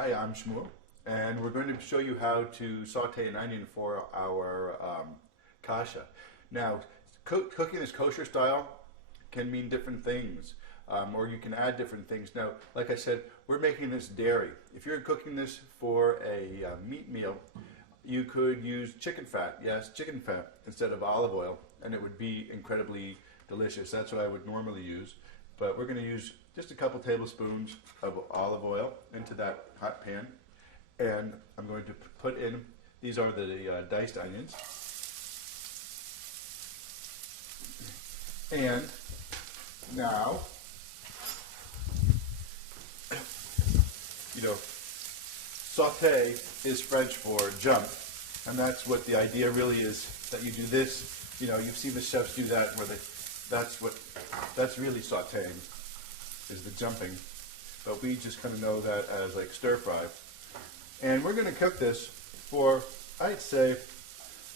Hi, I'm Shmuel, and we're going to show you how to saute an onion for our kasha. Now, cooking this kosher style can mean different things, or you can add different things. Now, like I said, we're making this dairy. If you're cooking this for a meat meal, you could use chicken fat, yes, chicken fat, instead of olive oil, and it would be incredibly delicious. That's what I would normally use. But we're going to use just a couple tablespoons of olive oil into that hot pan. And I'm going to put in, these are the diced onions. And now, saute is French for jump. And that's what the idea really is, that you do this. You've seen the chefs do that where that's really sauteing, is the jumping. But we just kind of know that as like stir fry. And we're going to cook this for, I'd say,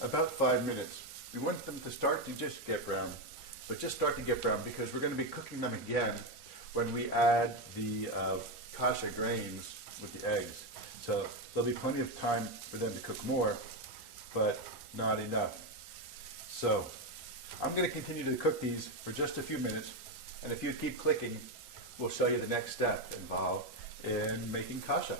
about 5 minutes. We want them to start to just get brown. But just start to get brown because we're going to be cooking them again when we add the kasha grains with the eggs. So there'll be plenty of time for them to cook more, but not enough. So I'm going to continue to cook these for just a few minutes, and if you keep clicking, we'll show you the next step involved in making kasha.